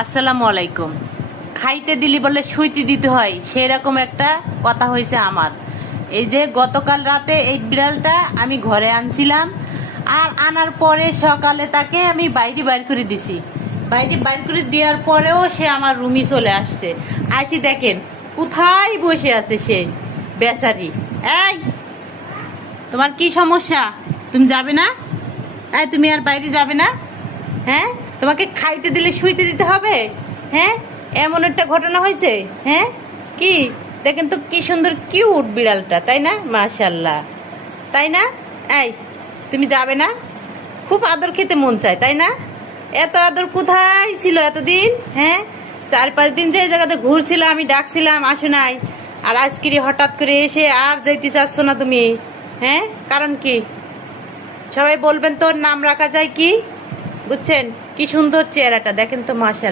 আসসালামু আলাইকুম। খাইতে দিলি বলে শুইতে দিতে হয়, সেরকম একটা কথা হয়েছে আমার। এই যে গতকাল রাতে এই বিড়ালটা আমি ঘরে আনছিলাম, আর আনার পরে সকালে তাকে আমি বাইরে বাইর করে দিছি। বাইরে বাইর করে দেওয়ার পরেও সে আমার রুমে চলে আসছে। আসি দেখেন কোথায় বসে আছে সে বেচারি। এই, তোমার কি সমস্যা? তুমি যাবে না? এই, তুমি আর বাইরে যাবে না? হ্যাঁ, তোমাকে খাইতে দিলে শুইতে দিতে হবে? হ্যাঁ, এমন একটা ঘটনা হয়েছে। হ্যাঁ, কি দেখেন তো কি সুন্দর কিউট বিড়ালটা, তাই না? মাশাল্লাহ, তাই না? এই, তুমি যাবে না? খুব আদর খেতে মন চায়, তাই না? এত আদর কোথায় ছিল এতদিন? হ্যাঁ, 4-5 দিন যে জায়গাতে ঘুরছিলাম, আমি ডাকছিলাম আসো নাই, আর আজকে হঠাৎ করে এসে আর যাইতে চাচ্ছ না তুমি। হ্যাঁ, কারণ কি? সবাই বলবেন তোর নাম রাখা যায় কি? বুঝছেন? কি সুন্দর চেহারাটা দেখেন তো, মাশাআল্লাহ।